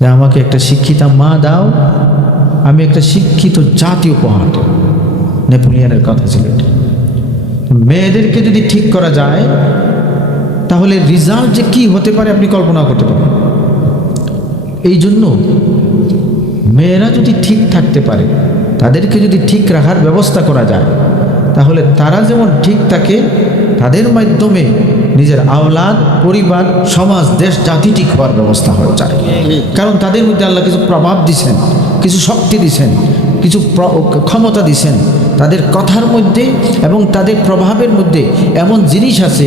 যে আমাকে একটা শিক্ষিতা মা দাও, আমি একটা শিক্ষিত জাতি উপহার দেব। নেপোলিয়নের কথা ছিল এটা। মেয়েদেরকে যদি ঠিক করা যায়, তাহলে রেজাল্ট যে কি হতে পারে আপনি কল্পনা করতে পারেন। এই জন্য মেয়েরা যদি ঠিক থাকতে পারে, তাদেরকে যদি ঠিক রাখার ব্যবস্থা করা যায়, তাহলে তারা যেমন ঠিক থাকে, তাদের মাধ্যমে নিজের আওলাদ, পরিবার, সমাজ, দেশ, জাতি ঠিক হওয়ার ব্যবস্থা হয়ে যায় কারণ তাদের মধ্যে আল্লাহ কিছু প্রভাব দিছেন, কিছু শক্তি দিছেন, কিছু ক্ষমতা দিছেন। তাদের কথার মধ্যে এবং তাদের প্রভাবের মধ্যে এমন জিনিস আছে,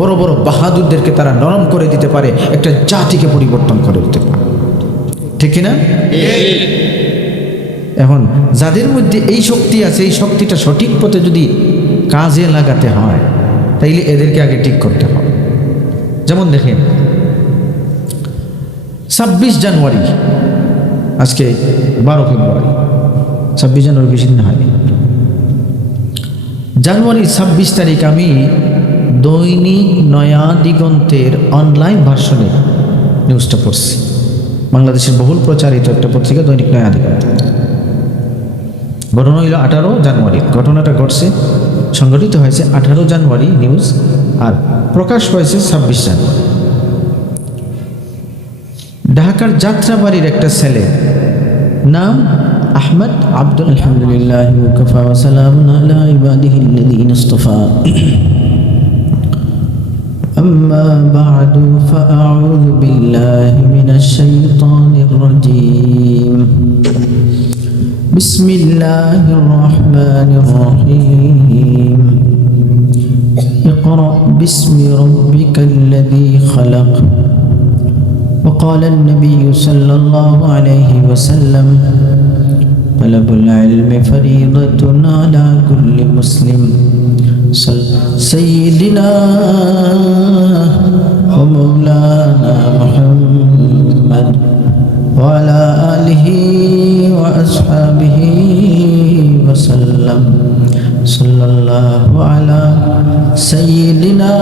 বড় বড় বাহাদুরদেরকে তারা নরম করে দিতে পারে, একটা জাতিকে পরিবর্তন করে দিতে পারে। ঠিক না এখন যাদের মধ্যে এই শক্তি আছে, এই শক্তিটা সঠিক পথে যদি কাজে লাগাতে হয় তাইলে এদেরকে আগে ঠিক করতে হবে। যেমন দেখেন, ছাব্বিশ জানুয়ারি, আজকে বারো ফেব্রুয়ারি, ছাব্বিশ জানুয়ারি বেশি দিন হয়নি। জানুয়ারি ছাব্বিশ তারিখ আমি দৈনিক নয়া দিগন্তের অনলাইন ভার্সনে নিউজটা পড়ছি। বাংলাদেশের বহুল প্রচারিত একটা পত্রিকা, দৈনিক নয়া দিগন্ত। ঘটনা হইল আঠারো জানুয়ারি, ঘটনাটা ঘটছে সংঘটিত হয়েছে আঠারো জানুয়ারি নিউজ আর প্রকাশ হয়েছে ছাব্বিশ জানুয়ারি ঢাকার যাত্রাবাড়ির একটা ছেলে নাম আহমদ আব্দুল الحمد لله وكفى وسلام على عباده الذين اصطفى أما بعد فأعوذ بالله من الشيطان الرجيم بسم الله الرحمن الرحيم. اقرأ باسم ربك الذي خلق. وقال النبي صلى الله عليه وسلم طلب العلم فريضة على كل مسلم. سيدنا ومولانا محمد وعلى آله وأصحابه وسلم. صلى الله على سيدنا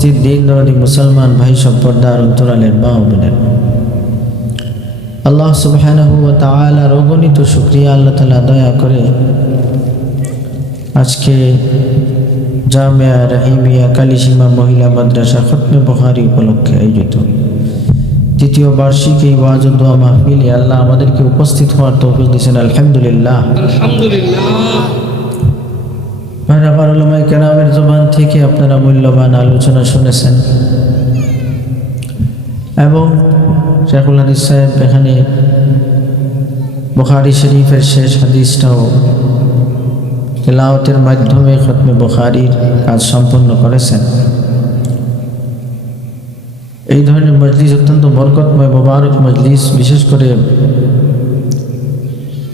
উপস্থিত দিন দরদি মুসলমান ভাই সম্পর্দার অন্তরালের মা বোনের। আল্লাহ সুবহানাহু ওয়া অগণিত শুকরিয়া আল্লাহ তাআলা দয়া করে আজকে জামিয়া রাহিমিয়া কালিসীমা মহিলা মাদ্রাসা খতমে বুখারী উপলক্ষে আয়োজিত দ্বিতীয় বার্ষিক এই ওয়াজ দোয়া মাহফিলে আল্লাহ আমাদেরকে উপস্থিত হওয়ার তৌফিক দিয়েছেন আলহামদুলিল্লাহ। ভাইরা উলামায়ে কেরামের জবান থেকে আপনারা মূল্যবান আলোচনা শুনেছেন। এবং শেখুল হাদিস সাহেব এখানে বুখারি শরীফের শেষ হাদিসটাও তেলাওয়াতের মাধ্যমে খতমে বুখারির কাজ সম্পন্ন করেছেন। এই ধরনের মজলিস অত্যন্ত বরকতময়, মোবারক মজলিস, বিশেষ করে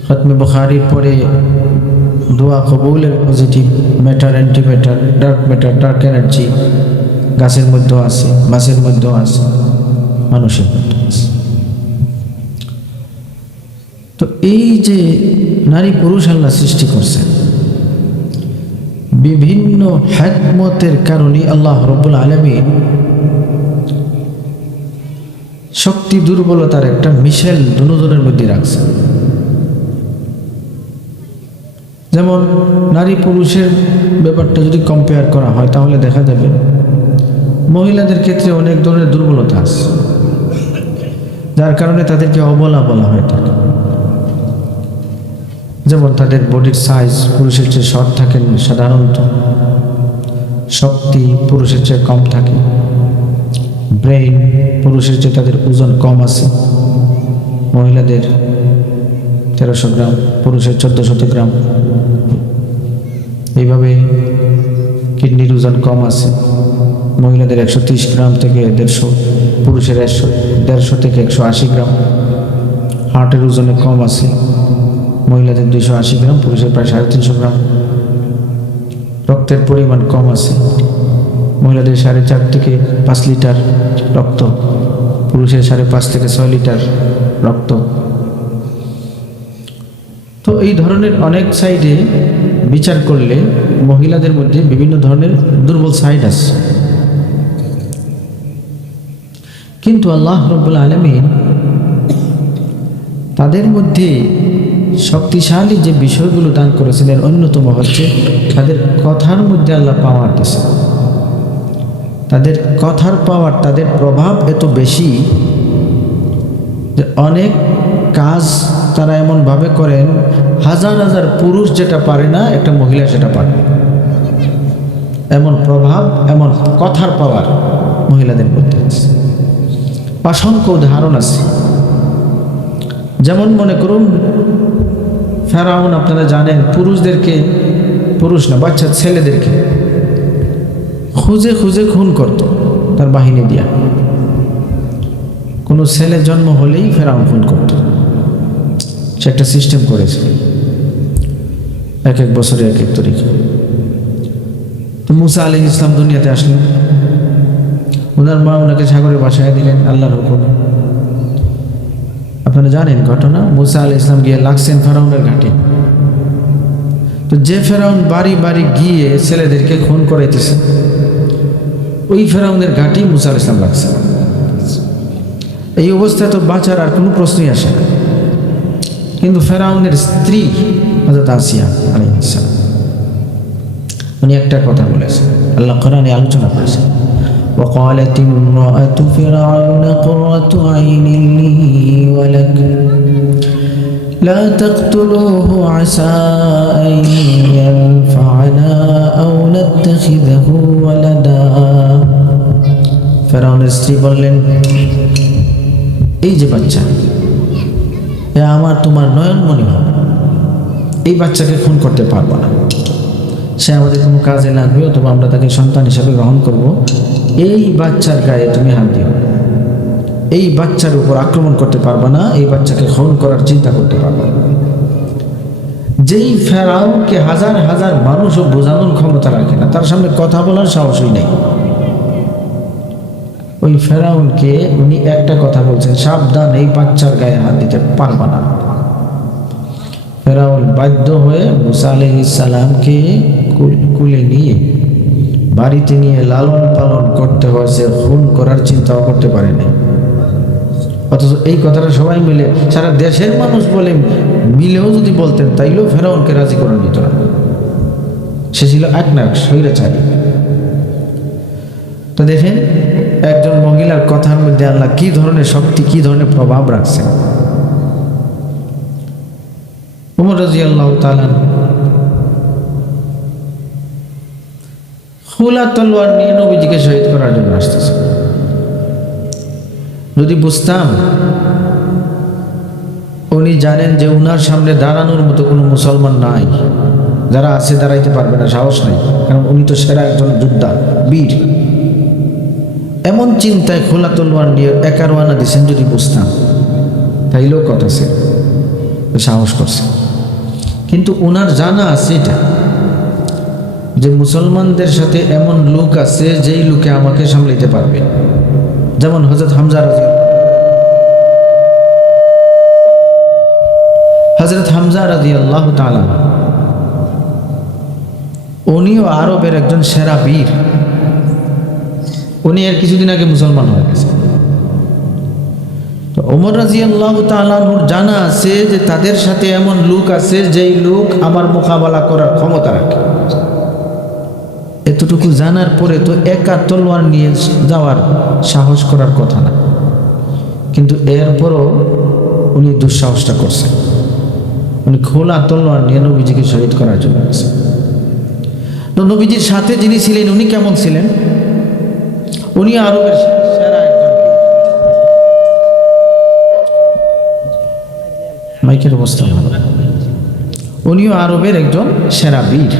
খতমে বুখারির পরে দোয়া কবুলের positive matter anti matter dark matter dark energy গাছের মধ্যেও আছে, মাছের মধ্যেও আছে, মানুষের মধ্যেও আছে। তো এই যে নারী পুরুষ আল্লাহ সৃষ্টি করছেন, বিভিন্ন হ্যাকমতের কারণে আল্লাহ রব্বুল আলমী শক্তি দুর্বলতার একটা মিশেল দুজনের মধ্যে রাখছে যেমন নারী পুরুষের ব্যাপারটা যদি কম্পেয়ার করা হয়, তাহলে দেখা যাবে মহিলাদের ক্ষেত্রে অনেক ধরনের দুর্বলতা আছে। যার কারণে তাদেরকে অবলা বলা হয়ে থাকে যেমন তাদের বডির সাইজ পুরুষের চেয়ে শর্ট থাকে সাধারণত। শক্তি পুরুষের চেয়ে কম থাকে। ব্রেইন পুরুষের চেয়ে তাদের ওজন কম আছে। মহিলাদের তেরোশো গ্রাম, পুরুষের চোদ্দোশত গ্রাম। এইভাবে কিডনির ওজন কম আছে। মহিলাদের একশো গ্রাম থেকে দেড়শো, পুরুষের একশো, দেড়শো থেকে একশো আশি গ্রাম। হার্টের ওজনে কম আছে। মহিলাদের দুইশো আশি গ্রাম, পুরুষের প্রায় সাড়ে তিনশো গ্রাম। রক্তের পরিমাণ কম আছে। মহিলাদের সাড়ে চার থেকে পাঁচ লিটার রক্ত, পুরুষের সাড়ে পাঁচ থেকে ছয় লিটার রক্ত। তো এই ধরনের অনেক সাইডে বিচার করলে মহিলাদের মধ্যে বিভিন্ন ধরনের দুর্বল সাইড আছে। কিন্তু আল্লাহ রব্বুল আলমিন তাদের মধ্যে শক্তিশালী যে বিষয়গুলো দান করেছেন এর অন্যতম হচ্ছে তাদের কথার মধ্যে আল্লাহ পাওয়ার দিয়েছে তাদের কথার পাওয়ার তাদের প্রভাব এত বেশি যে অনেক কাজ তারা এমনভাবে করেন, হাজার হাজার পুরুষ যেটা পারে না, একটা মহিলা সেটা পারে এমন প্রভাব, এমন কথার পাওয়ার মহিলাদের করতে আছে। অসংখ্য উদাহরণ আছে। যেমন মনে করুন, ফেরাউন, আপনারা জানেন, পুরুষদেরকে, পুরুষ না, বাচ্চা ছেলেদেরকে খুঁজে খুঁজে খুন করত তার বাহিনী দিয়া। কোনো ছেলে জন্ম হলেই ফেরাউন খুন করত। সে একটা সিস্টেম করেছে। এক এক বছরে এক এক তরিকা তো মুসা আলী ইসলাম দুনিয়াতে আসলেন। ওনার মা ওনাকে সাগরে বাসায় দিলেন, আল্লাহর হুকুমে। আপনারা জানেন ঘটনা, মুসা আলী ইসলাম গিয়ে লাগছেন ফেরাউনের ঘাটে। তো যে ফেরাউন বাড়ি বাড়ি গিয়ে ছেলেদেরকে খুন করাইতেছে, ওই ফেরাউনের ঘাটেই মুসা আল ইসলাম লাগছে এই অবস্থায় তো বাঁচার আর কোনো প্রশ্নই আসে না। কিন্তু ফেরাউনের স্ত্রী হজরত আসিয়া আলী ইসলাম উনি একটা কথা বলেছেন আল্লাহ কোরআনে আলোচনা করেছেন وقالت امرأة فرعون قرة عين لي ولك لا تقتلوه عسى أن ينفعنا أو نتخذه ولدا ফেরাউনের স্ত্রী বললেন এই যে বাচ্চা এ আমার তোমার নয়নমণি হবে। এই বাচ্চাকে খুন করতে পারব না। সে আমাদের কোনো কাজে লাগবে অথবা আমরা তাকে সন্তান হিসাবে গ্রহণ করব। এই বাচ্চার গায়ে তুমি হাত দিও। এই বাচ্চার উপর আক্রমণ করতে পারবে না, এই বাচ্চাকে খুন করার চিন্তা করতে পারবে না। যেই ফেরাউনকে হাজার হাজার মানুষও বোঝানোর ক্ষমতা রাখে না, তার সামনে কথা বলার সাহসই নেই। ওই ফেরাউনকে উনি একটা কথা বলছেন, সাবধান, এই বাচ্চার গায়ে হাত দিতে পারবে না। ফেরাউন বাধ্য হয়ে মুসা আলহিসাল্লামকে কুলে নিয়ে বাড়িতে নিয়ে লালন পালন করতে হয়েছে খুন করার চিন্তাও করতে পারেনি অথচ এই কথাটা সবাই মিলে, সারা দেশের মানুষ বলে মিলেও যদি বলতেন, তাইলেও ফেরাউনকে রাজি করে দিত না। সে ছিল এক না স্বৈরাচারী। তো দেখেন, একজন মহিলার কথার মধ্যে আল্লাহ কি ধরনের শক্তি, কি ধরনের প্রভাব রাখছে? উমর রাজি আল্লাহ তালান খোলা তলোয়ার নিয়ে নবীজিকে শহীদ করার জন্য আসতেছে। যদি বুঝতাম, উনি জানেন যে উনার সামনে দাঁড়ানোর মতো কোনো মুসলমান নাই। যারা আছে দাঁড়াইতে পারবে না, সাহস নাই। কারণ উনি তো সেরা একজন যোদ্ধা, বীর। এমন চিন্তায় খোলা তলোয়ার নিয়ে একারওয়ানা দিছেন যদি বুঝতাম। তাইলেও কথা সে সাহস করছে। কিন্তু ওনার জানা আছে এটা, যে মুসলমানদের সাথে এমন লোক আছে যেই লোকে আমাকে সামলাইতে পারবে। যেমন হজরত হামজা রাজি হজরত হামজা রাজি আল্লাহ উনিও আরবের একজন সেরা বীর। উনি আর কিছুদিন আগে মুসলমান হয়ে গেছে। ওমর রাজি তালাহুর জানা আছে যে তাদের সাথে এমন লোক আছে যেই লোক আমার মোকাবেলা করার ক্ষমতা রাখে। এতটুকু জানার পরে তো একা তলোয়ার নিয়ে যাওয়ার সাহস করার কথা না। কিন্তু এরপরও উনি দুঃসাহসটা করছেন। উনি খোলা তলোয়ার নিয়ে নবীজিকে শহীদ করার জন্য গেছেন তো নবীজির সাথে যিনি ছিলেন, উনি কেমন ছিলেন? উনি আরবের সেরা একজন মাইকের অবস্থা ভালো। উনিও আরবের একজন সেরা বীর।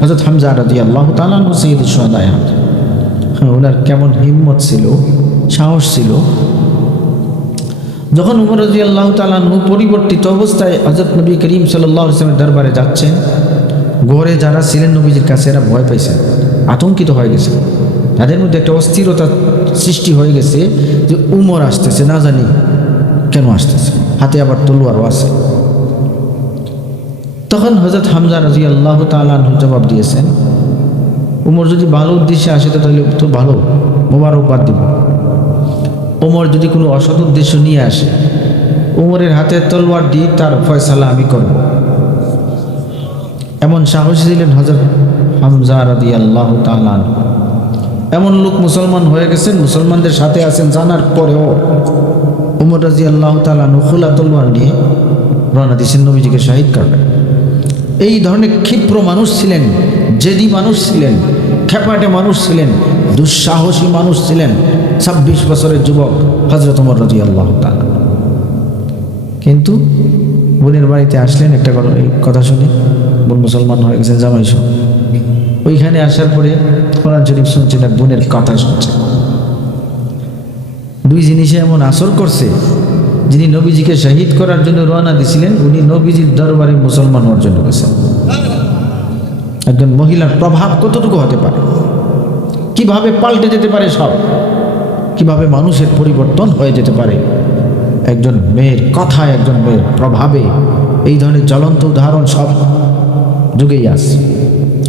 হজরত হামজা রাজি আল্লাহ তালান সৈয়দ সোহাদায় হ্যাঁ ওনার কেমন হিম্মত ছিল সাহস ছিল। যখন উমর রাজি আল্লাহ তালানহু পরিবর্তিত অবস্থায় হজরত নবী করিম সাল্লাহ ইসলামের দরবারে যাচ্ছেন ঘরে যারা ছিলেন নবীজির কাছে এরা ভয় পাইছেন আতঙ্কিত হয়ে গেছে। তাদের মধ্যে একটা অস্থিরতা সৃষ্টি হয়ে গেছে যে উমর আসতেছে, না জানি কেন আসতেছে। হাতে আবার তলোয়ারও আছে। তখন হজরত হামজা রাজি আল্লাহ তালু জবাব দিয়েছেন, উমর যদি ভালো উদ্দেশ্যে আসে তো তাহলে তো ভালো, মোবারকবাদ দিব। ওমর যদি কোনো অসৎ উদ্দেশ্য নিয়ে আসে, উমরের হাতে তলোয়ার দিয়ে তার ফয়সালা আমি করব। এমন সাহসী ছিলেন হজরত হামজা রাদি আল্লাহ তালান এমন লোক মুসলমান হয়ে গেছেন, মুসলমানদের সাথে আছেন, জানার পরেও উমর রাজি আল্লাহ তালা খোলা তলোয়ার নিয়ে রওনা দিয়েছেন নবীজিকে শাহিদ করবেন এই ধরনের ক্ষিপ্র মানুষ ছিলেন, জেদি মানুষ ছিলেন, খেপাটে মানুষ ছিলেন, দুঃসাহসী মানুষ ছিলেন ছাব্বিশ বছরের যুবক হজরত উমর রাজি আল্লাহ তালা কিন্তু বোনের বাড়িতে আসলেন, একটা গল- এই কথা শুনে বোন মুসলমান হয়ে গেছেন, জামাই সহ। ওইখানে আসার পরে কোরআন শরীফ শুনছেন আর বোনের কথা শুনছেন দুই জিনিসে এমন আসর করছে, যিনি নবীজিকে শহীদ করার জন্য রওনা দিছিলেন, উনি নবীজির দরবারে মুসলমান হওয়ার জন্য গেছেন। একজন মহিলার প্রভাব কতটুকু হতে পারে? কীভাবে পাল্টে যেতে পারে সব? কীভাবে মানুষের পরিবর্তন হয়ে যেতে পারে? একজন মেয়ের কথায়, একজন মেয়ের প্রভাবে এই ধরনের জ্বলন্ত উদাহরণ সব যুগেই আসছে।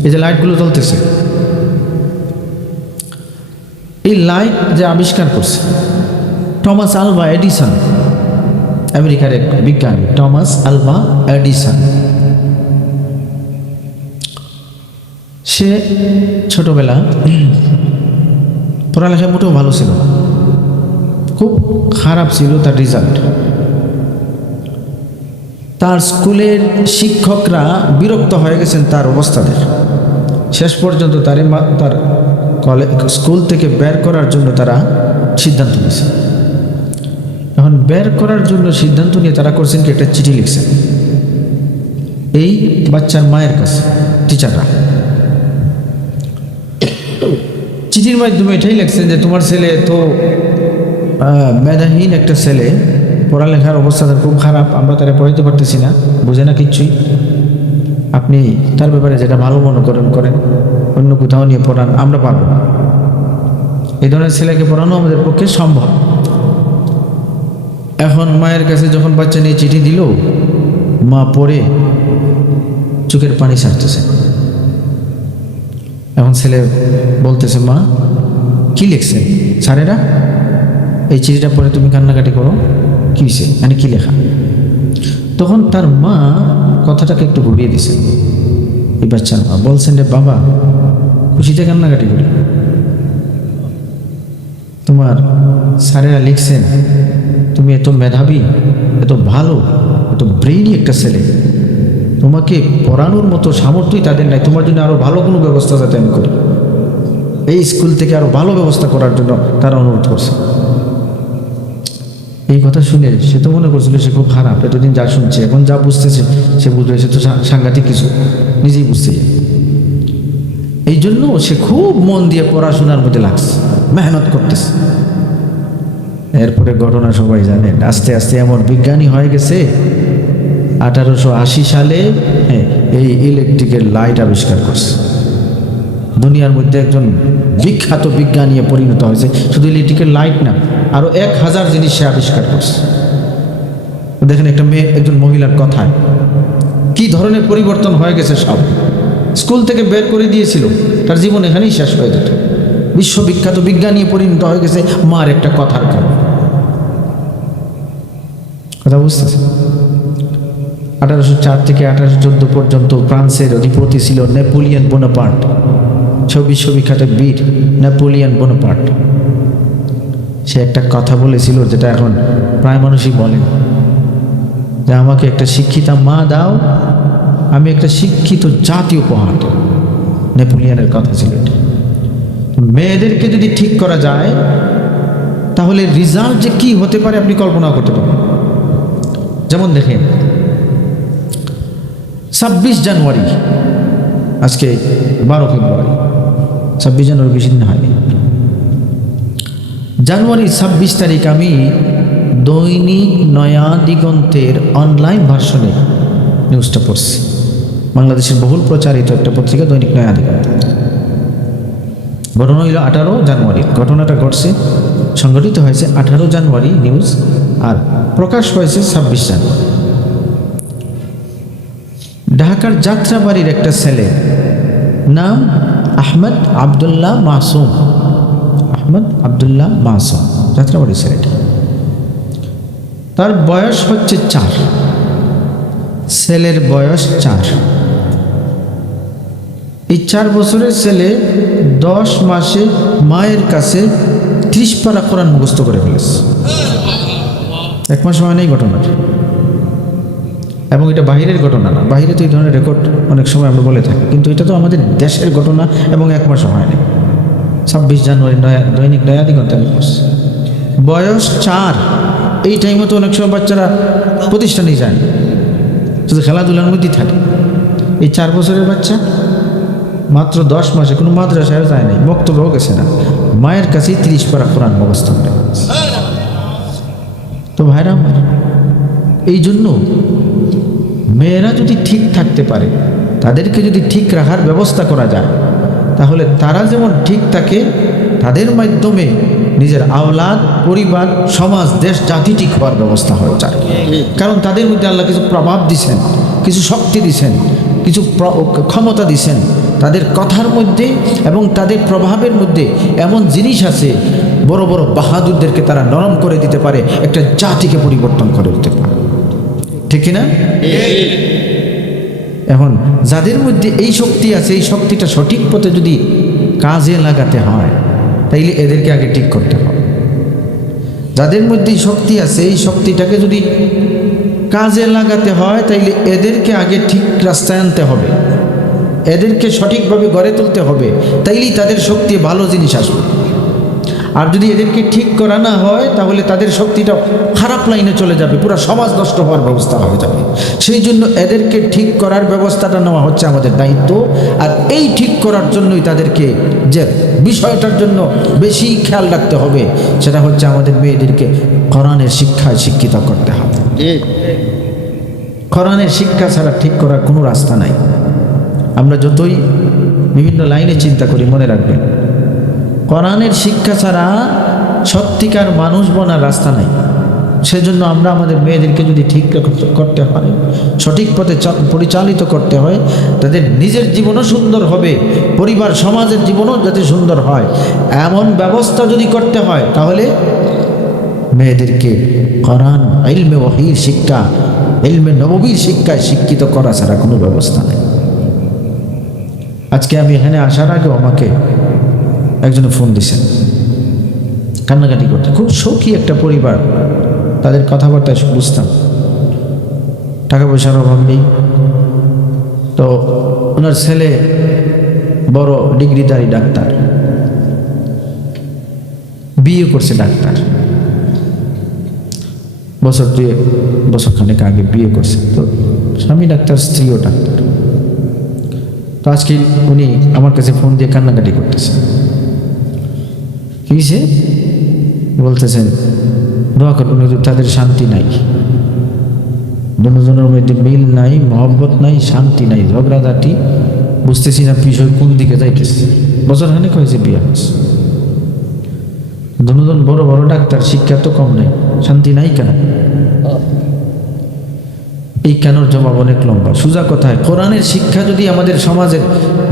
এই যে লাইটগুলো জ্বলতেছে। এই লাইট যে আবিষ্কার করছে টমাস আলভা এডিসন আমেরিকার এক বিজ্ঞানী টমাস আলভা এডিসন সে ছোটবেলা পড়ালেখা মোটেও ভালো ছিল খুব খারাপ ছিল তার রেজাল্ট তার স্কুলের শিক্ষকরা বিরক্ত হয়ে গেছেন তার অবস্থা দেখে। শেষ পর্যন্ত তার তার কলেজ স্কুল থেকে বের করার জন্য তারা সিদ্ধান্ত নিয়েছে। এখন বের করার জন্য সিদ্ধান্ত নিয়ে তারা করছেন কি? একটা চিঠি লিখছেন এই বাচ্চার মায়ের কাছে, টিচাররা। চিঠির মাধ্যমে এটাই লিখছেন যে, তোমার ছেলে তো মেধাহীন একটা ছেলে। পড়ালেখার অবস্থা তার খুব খারাপ। আমরা তারা পড়াইতে পারতেছি না। বুঝে না কিচ্ছুই। আপনি তার ব্যাপারে যেটা ভালো মনে করেন করেন, অন্য কোথাও নিয়ে পড়ান, আমরা পারব এই ধরনের ছেলেকে পড়ানো আমাদের পক্ষে সম্ভব। এখন মায়ের কাছে যখন বাচ্চা নিয়ে চিঠি দিল, মা পড়ে চোখের পানি ছাড়তেছে। এখন ছেলে বলতেছে, মা, কি লিখছে? স্যারেরা, এই চিঠিটা পড়ে তুমি কান্নাকাটি করো, কি হয়েছে মানে কি লেখা? তখন তার মা কথাটাকে একটু ঘুরিয়ে দিছে। এই বাচ্চার মা, বলছেন রে বাবা, খুশিতে কান্নাকাটি করি। তোমার স্যারেরা লিখছেন, তুমি এত মেধাবী, এত ভালো, এত ব্রেইনি একটা ছেলে। তোমাকে পড়ানোর মতো সামর্থ্যই তাদের নাই। তোমার জন্য আরও ভালো কোনো ব্যবস্থা যাতে আমি করি। এই স্কুল থেকে আরও ভালো ব্যবস্থা করার জন্য তারা অনুরোধ করছে। এই কথা শুনে সে তো মনে করছিল সে খুব খারাপ এতদিন যা শুনছে এখন যা বুঝতেছে সে বুঝবে সে তো সাংঘাতিক কিছু নিজেই বুঝতে এই জন্য সে খুব মন দিয়ে পড়াশোনার মধ্যে লাগছে মেহনত করতেছে। এরপরে ঘটনা সবাই জানেন আস্তে আস্তে এমন বিজ্ঞানী হয়ে গেছে আঠারোশো আশি সালে হ্যাঁ, এই ইলেকট্রিকের লাইট আবিষ্কার করছে। দুনিয়ার মধ্যে একজন বিখ্যাত বিজ্ঞানী পরিণত হয়েছে। শুধু ইলেকট্রিকের লাইট না আরও এক হাজার জিনিস সে আবিষ্কার করছে। দেখেন একটা মেয়ে, একজন মহিলার কথায়, কি ধরনের পরিবর্তন হয়ে গেছে সব? স্কুল থেকে বের করে দিয়েছিল, তার জীবন এখানেই শেষ হয়ে যেত। বিশ্ববিখ্যাত বিজ্ঞানী পরিণত হয়ে গেছে মার একটা কথার কারণে। কথা বুঝতেছে আঠারোশো চার থেকে আঠারোশো চোদ্দ পর্যন্ত ফ্রান্সের অধিপতি ছিল নেপোলিয়ন বোনাপার্ট। সে বিশ্ববিখ্যাত বীর নেপোলিয়ান বোনাপার্ট। সে একটা কথা বলেছিল যেটা এখন প্রায় মানুষই বলেন যে আমাকে একটা শিক্ষিতা মা দাও, আমি একটা শিক্ষিত জাতি উপহার নেপোলিয়ানের কথা ছিল এটা। মেয়েদেরকে যদি ঠিক করা যায়, তাহলে রেজাল্ট যে কি হতে পারে আপনি কল্পনা করতে পারেন যেমন দেখেন, ছাব্বিশ জানুয়ারি, আজকে বারো ফেব্রুয়ারি। ছাব্বিশ জানুয়ারি বেশি দিন হয়নি জানুয়ারি ছাব্বিশ তারিখ আমি দৈনিক নয়া দিগন্তের অনলাইন ভার্সনে নিউজটা পড়ছি। বাংলাদেশের বহুল প্রচারিত একটা পত্রিকা, দৈনিক নয়া দিগন্ত ঘটনা হইল আঠারো জানুয়ারি। ঘটনাটা ঘটছে, সংঘটিত হয়েছে আঠারো জানুয়ারি নিউজ আর প্রকাশ হয়েছে ছাব্বিশ জানুয়ারি। ঢাকার যাত্রাবাড়ির একটা ছেলে, নাম আহমদ আবদুল্লাহ মাসুম। আহমদ আবদুল্লাহ মাসুম। যাত্রাবাড়ির ছেলেটা। তার বয়স হচ্ছে চার। ছেলের বয়স চার। এই চার বছরের ছেলে দশ মাসে মায়ের কাছে ত্রিশ পারা কোরআন মুখস্থ করে ফেলেছে। এক মাস হয় নেই ঘটনাটা। এবং এটা বাহিরের ঘটনা না। বাহিরে তো এই ধরনের রেকর্ড অনেক সময় আমরা বলে থাকি। কিন্তু এটা তো আমাদের দেশের ঘটনা এবং এক মাসও হয়নি ছাব্বিশ জানুয়ারি নয়া, দৈনিক নয়াদিগন্ত করছি বয়স চার। এই টাইমে তো অনেক সময় বাচ্চারা প্রতিষ্ঠানেই যায়। শুধু খেলাধুলার মধ্যেই থাকে। এই চার বছরের বাচ্চা মাত্র দশ মাসে কোনো মাদ্রাসায় যায় নাই। গেছে না। মায়ের কাছেই তিরিশ পারা কোরআন করে তো ভাইরা আমার, এই জন্য মেয়েরা যদি ঠিক থাকতে পারে, তাদেরকে যদি ঠিক রাখার ব্যবস্থা করা যায়, তাহলে তারা যেমন ঠিক থাকে, তাদের মাধ্যমে নিজের আওলাদ, পরিবার, সমাজ, দেশ, জাতি ঠিক হওয়ার ব্যবস্থা হয়ে যায়। কারণ তাদের মধ্যে আল্লাহ কিছু প্রভাব দিছেন, কিছু শক্তি দিছেন, কিছু ক্ষমতা দিছেন। তাদের কথার মধ্যে এবং তাদের প্রভাবের মধ্যে এমন জিনিস আছে, বড় বড় বাহাদুরদেরকে তারা নরম করে দিতে পারে, একটা জাতিকে পরিবর্তন করে দিতে পারে। ঠিক কি না এখন, যাদের মধ্যে এই শক্তি আছে, এই শক্তিটা সঠিক পথে যদি কাজে লাগাতে হয়, তাইলে এদেরকে আগে ঠিক করতে হবে। যাদের মধ্যে শক্তি আছে, এই শক্তিটাকে যদি কাজে লাগাতে হয়, তাইলে এদেরকে আগে ঠিক রাস্তায় আনতে হবে। এদেরকে সঠিকভাবে গড়ে তুলতে হবে। তাইলেই তাদের শক্তি ভালো জিনিস আসবে। আর যদি এদেরকে ঠিক করা না হয় তাহলে তাদের শক্তিটা খারাপ লাইনে চলে যাবে পুরো সমাজ নষ্ট হওয়ার ব্যবস্থা হয়ে যাবে। সেই জন্য এদেরকে ঠিক করার ব্যবস্থাটা নেওয়া হচ্ছে আমাদের দায়িত্ব আর এই ঠিক করার জন্যই তাদেরকে যে বিষয়টার জন্য বেশি খেয়াল রাখতে হবে সেটা হচ্ছে আমাদের মেয়েদেরকে কোরআনের শিক্ষায় শিক্ষিত করতে হবে। কোরআনের শিক্ষা ছাড়া ঠিক করার কোনো রাস্তা নাই। আমরা যতই বিভিন্ন লাইনে চিন্তা করি মনে রাখবেন কোরআনের শিক্ষা ছাড়া সত্যিকার মানুষ বনার রাস্তা নাই। সেজন্য আমরা আমাদের মেয়েদেরকে যদি ঠিক করতে হয়, সঠিক পথে পরিচালিত করতে হয়, তাদের নিজের জীবনও সুন্দর হবে, পরিবার সমাজের জীবনও যাতে সুন্দর হয়। এমন ব্যবস্থা যদি করতে হয়, তাহলে মেয়েদেরকে কোরআন, ইলমে ওহির শিক্ষা, ইলমে নববীর শিক্ষায় শিক্ষিত করা ছাড়া কোনো ব্যবস্থা নেই। আজকে আমি এখানে আসার আগেও আমাকে একজনে ফোন দিছেন কান্নাকাটি করতে। খুব সৌখী একটা পরিবার। তাদের কথাবার্তায় বুঝতাম। টাকা পয়সার অভাব নেই। তো ওনার ছেলে বড় ডিগ্রিধারী ডাক্তার। বিয়ে করছে ডাক্তার। বছর দুয়ে বছর খানেক আগে বিয়ে করছে। তো স্বামী ডাক্তার, স্ত্রীও ডাক্তার। তো আজকে উনি আমার কাছে ফোন দিয়ে কান্নাকাটি করতেছেন কিসে বলতেছেন দোয়া করবেন হুজুর, তাদের শান্তি নাই। দুজনের মধ্যে মিল নাই মহব্বত নাই শান্তি নাই ঝগড়াঝাটি। বুঝতেছি না বিষয় কোন দিকে যাইতেছে। বছর খানেক হয়েছে বিয়ে দুজন বড় বড় ডাক্তার শিক্ষা তো কম নাই শান্তি নাই কেন? এই কেনর জবাব অনেক লম্বা। সুজা কথায় কোরআনের শিক্ষা যদি আমাদের সমাজের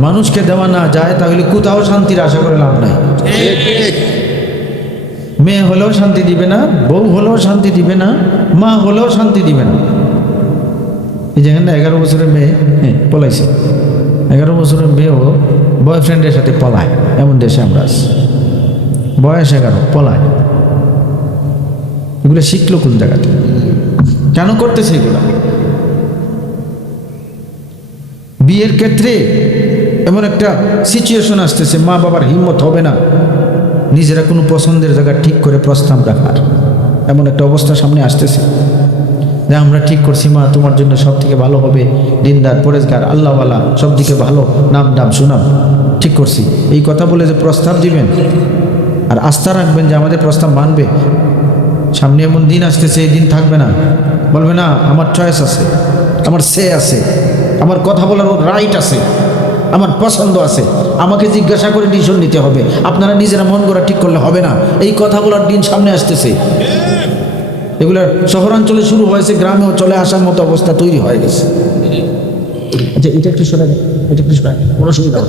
মানুষকে দেওয়া না যায় তাহলে কোথাও শান্তির আশা করে লাভ নাই। মেয়ে হলেও শান্তি দিবে না, বউ হলেও শান্তি দিবে না, মা হলেও শান্তি দিবে না। এই যেখানে এগারো বছরের মেয়ে হ্যাঁ পলাইছে। এগারো বছরের মেয়েও বয়ফ্রেন্ডের সাথে পলায়, এমন দেশে আমরা আছি। বয়স এগারো, পলায়। এগুলো শিখলো কোন জায়গাতে? কেন করতেছে এগুলো? বিয়ের ক্ষেত্রে এমন একটা সিচুয়েশন আসতেছে মা বাবার হিম্মত হবে না। নিজেরা কোনো পছন্দের জায়গা ঠিক করে প্রস্তাব রাখার। এমন একটা অবস্থা সামনে আসতেছে। যে আমরা ঠিক করছি, মা, তোমার জন্য সব থেকে ভালো হবে। দিনদার, পরেজগার, আল্লাহওয়ালা সব দিকে ভালো। নাম, ডাম, সুনাম ঠিক করছি। এই কথা বলে যে প্রস্তাব দিবেন আর আস্থা রাখবেন যে আমাদের প্রস্তাব মানবে। সামনে এমন দিন আসতেছে, এই দিন থাকবে না। বলবে, না, আমার চয়েস আছে, আমার সে আছে, আমার কথা বলার রাইট আছে। আমার পছন্দ আছে। আমাকে জিজ্ঞাসা করে ডিসিশন নিতে হবে। আপনারা নিজেরা মন করা ঠিক করলে হবে না। এই কথা বলার দিন সামনে আসতেছে। এগুলা শহরাঞ্চলে শুরু হয়েছে গ্রামেও চলে আসার মতো অবস্থা তৈরি হয়ে গেছে। আচ্ছা এটা একটু এটা কোনো সুবিধা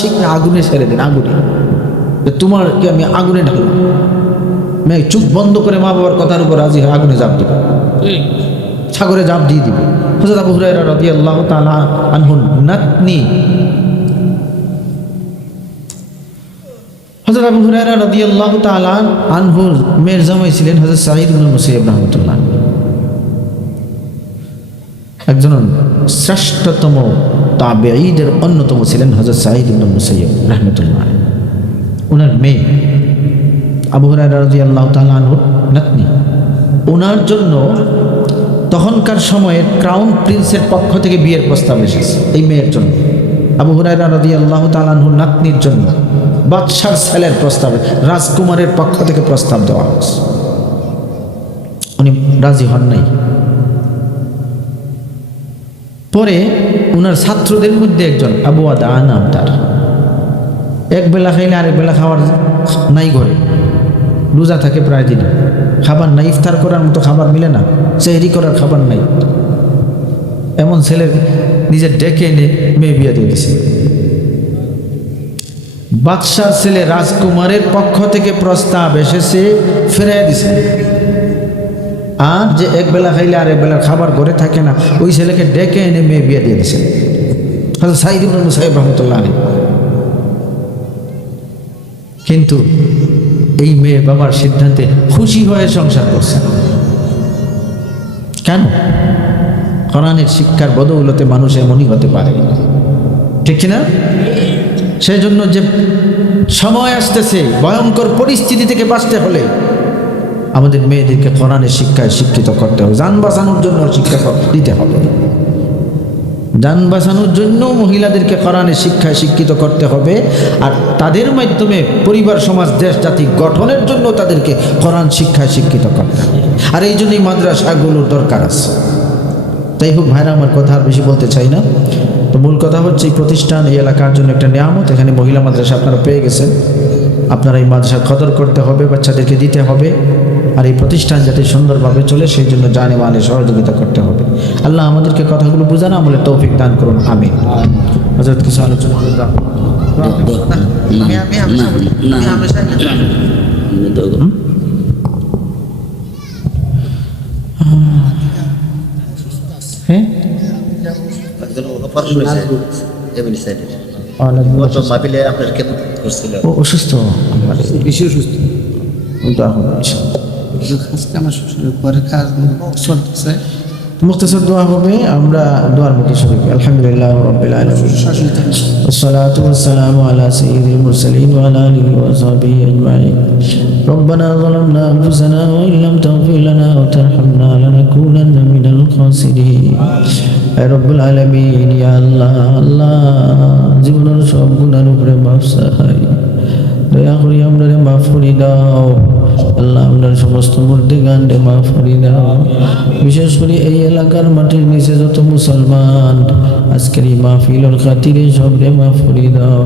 শিখলে আগুনে ছেড়ে দিন আগুনে। তোমার কি আমি আগুনে ঢালবো? মেয়ে চুপ বন্ধ করে মা বাবার কথার উপর রাজি হয়ে আগুনে জাপ দিবে। সাগরে জাপ দিয়ে দিবে। হজরত আবু হুরায়রা রাদিয়াল্লাহু তাআলা আনহু নাতনি। হজরত আবু হুরায়রা রাদিয়াল্লাহু তাআলা আনহুর মেয়ের জামাই ছিলেন হজরত সাঈদ ইবনে মুসাইয়্যিব রাহমাতুল্লাহ একজন শ্রেষ্ঠতম তাবেঈদের অন্যতম ছিলেন হজরত সাঈদ ইবনে মুসাইয়্যিব রাহমাতুল্লাহ ওনার মেয়ে আবু হুরায়রা রাদিয়াল্লাহু তাআলা আনহুর নাতনি। ওনার জন্য তখনকার সময়ে ক্রাউন প্রিন্সের পক্ষ থেকে বিয়ের প্রস্তাব এসেছে, এই মেয়ের জন্য। আবু হুরায়রা রাদিয়াল্লাহু তাআলা আনহুর নাতনির জন্য বাদশার ছেলের প্রস্তাব, রাজকুমারের পক্ষ থেকে প্রস্তাব দেওয়া হয়েছে। উনি রাজি হন নাই। পরে ওনার ছাত্রদের মধ্যে একজন আবু আদা নাম তার। এক বেলা খাইলে আরেক বেলা খাওয়ার নাই ঘরে। রোজা থাকে প্রায় দিন। খাবার নাই, ইফতার করার মতো খাবার মিলে না, সেহরি করার খাবার নাই। এমন ছেলে নিজের ডেকে এনে মেয়ে বিয়ে দিয়ে দিছে। বাদশাহ ছেলে রাজকুমারের পক্ষ থেকে প্রস্তাব এসেছে ফিরে দিছে। আর যে এক বেলা খাইলে আর এক বেলা খাবার ঘরে থাকে না, ওই ছেলেকে ডেকে এনে মেয়ে বিয়ে দিয়ে দিছে। সাইদ ইবনুল রহমতুল্লাহ আলী কিন্তু এই মেয়ে বাবার সিদ্ধান্তে খুশি হয়ে সংসার করছে। কেন? কোরআনের শিক্ষার বদৌলতে মানুষ এমনই হতে পারে। ঠিক না সেই জন্য যে সময় আসতেছে, ভয়ঙ্কর পরিস্থিতি থেকে বাঁচতে হলে আমাদের মেয়েদেরকে কোরআনের শিক্ষায় শিক্ষিত করতে হবে। যান বাঁচানোর জন্য শিক্ষা দিতে হবে। যান বাঁচানোর জন্য মহিলাদেরকে কোরআনের শিক্ষায় শিক্ষিত করতে হবে। আর তাদের মাধ্যমে পরিবার, সমাজ, দেশ, জাতি গঠনের জন্য তাদেরকে কোরআন শিক্ষায় শিক্ষিত করতে হবে। আর এই জন্যই মাদ্রাসাগুলোর দরকার আছে। তাই হোক ভাইরা, আমার কথা আর বেশি বলতে চাই না। তো মূল কথা হচ্ছে এই প্রতিষ্ঠান, এই এলাকার জন্য একটা নিয়ামত। এখানে মহিলা মাদ্রাসা আপনারা পেয়ে গেছেন। আপনারা এই মাদ্রাসা কদর করতে হবে বাচ্চাদেরকে দিতে হবে আর এই প্রতিষ্ঠান যাতে সুন্দরভাবে চলে সেই জন্য জানে মানে সহযোগিতা করতে হবে। আল্লাহ আমাদেরকে কথাগুলো বোঝানো আমলে তৌফিক দান করুন আমি হজরত কিছু আলোচনা। হ্যাঁ? অপারেশন হয়েছে এমনি সাইডের ওয়ালাইকুম গত মাহফিলে আপনার কেমন করছিল ও অসুস্থ আমার বেশি অসুস্থ দোয়া করুন ইনশাআল্লাহ। আজকে আমার শ্বশুরের পরে কাজ চলতেছে মুক্তসর দোয়া হবে আমরা দোয়ার মধ্যে শুরু করি আলহামদুলিল্লাহ রাব্বিল আলামিন শাশুড়ি والصلاة والسلام على سيد المرسلين وعلى آله وصحبه أجمعين ربنا ظلمنا أنفسنا وإن لم تغفر لنا وترحمنا لنكونن من الخاسرين রব্বুল আলমিন, ইয়া আল্লাহ আল্লাহ, জীবনের সব গুণার উপরে মাফ সাহাই দয়া করি আমরা মাফ করি দাও। আল্লাহ আপনার সমস্ত মূর্তি গান্ডে মাফ করি দাও। বিশেষ করে এই এলাকার মাটির নিচে যত মুসলমান, আজকের এই মাহফিলর খাতিরে সবরে মাফ করি দাও।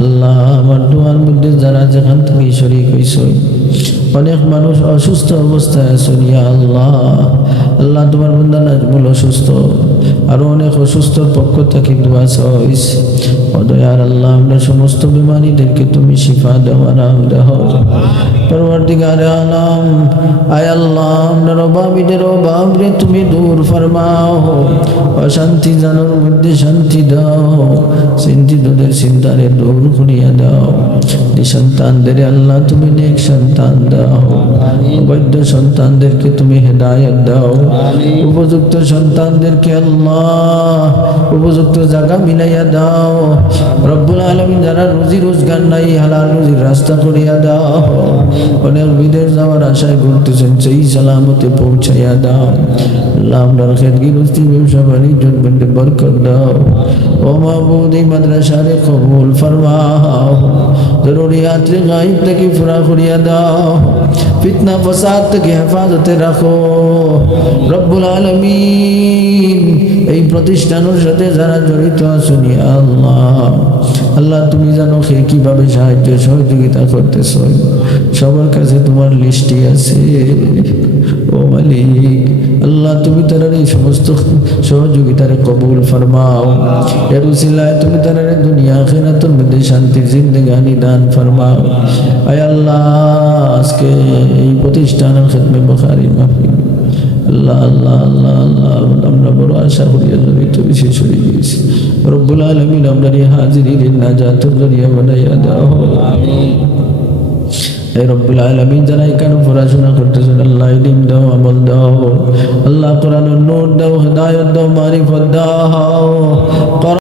আল্লাহ আমার দোয়ার মধ্যে যারা যেখান থেকে শরিক হইসই অনেক মানুষ অসুস্থ অবস্থায় আছেন, ইয়া আল্লাহ। আল্লাহ তোমার বন্ধা নাজমুল অসুস্থ, আরও অনেক অসুস্থর পক্ষ থেকে দোয়া চাইস অদয়ার আল্লাহ, আমরা সমস্ত বিমানীদেরকে তুমি শিফা দাও আরাম দাও। পরবর্তীকারে আলাম আয় আল্লাহ আপনার অভাবীদের অভাব রে তুমি দূর ফরমাও। অশান্তি জানোর মধ্যে শান্তি দাও। চিন্তিতদের চিন্তারে দূর করিয়া দাও। সন্তানদের আল্লাহ তুমি নেক সন্তান দাও। অবৈধ সন্তানদেরকে তুমি হেদায়ত দাও। উপযুক্ত সন্তানদেরকে আল্লাহ উপযুক্ত জায়গা মিলাইয়া দাও। রব্বুল আলমিন যারা রুজি রোজগার নাই হালাল রুজির রাস্তা করিয়া দাও। অনেক বিদেশ যাওয়ার আশায় ঘুরতেছেন, সেই সালামতে পৌঁছাইয়া দাও। আল্লাহ খেত গিরস্তি ব্যবসা, বাণিজ্য বন্ধে বরকত দাও। ও মাহবুদ এই কবুল ফরমাও। জরুরিয়াত গাইব থেকে পুরা করিয়া দাও। ফিতনা, ফসাদ থেকে হেফাজতে রাখো। রব্বুল আলমিন প্রতিষ্ঠানের সাথে যারা জড়িত আছেন আল্লাহ। আল্লাহ, তুমি জানো সে কীভাবে সাহায্য সহযোগিতা করতেছ। সবার কাছে তোমার লিস্টি আছে। ও মালিক, আল্লাহ, তুমি তার এই সমস্ত সহযোগিতারে কবুল ফরমাও। এর তুমি তার দুনিয়া খেরাতের মধ্যে শান্তির জিন্দগানি দান ফরমাও। আয় আল্লাহ, আজকে এই প্রতিষ্ঠানের খেদমে বখারি মাহফিল। আল্লাহ আল্লাহ আল্লাহ আল্লাহ, আমরা বড় আশা করিয়া জড়িত বিশেষ হয়ে গিয়েছি। রব্বুল আলমিন, আমরা এই হাজিরির নাজাতের জরিয়া বানাইয়া দাও। এই রব্বুল আলমিন, যারা এখানে পড়াশোনা করতেছেন, আল্লাহ ইলিম দাও, আমল দাও। আল্লাহ কোরআন নোট দাও, হেদায়ত দাও, মারিফত দাও।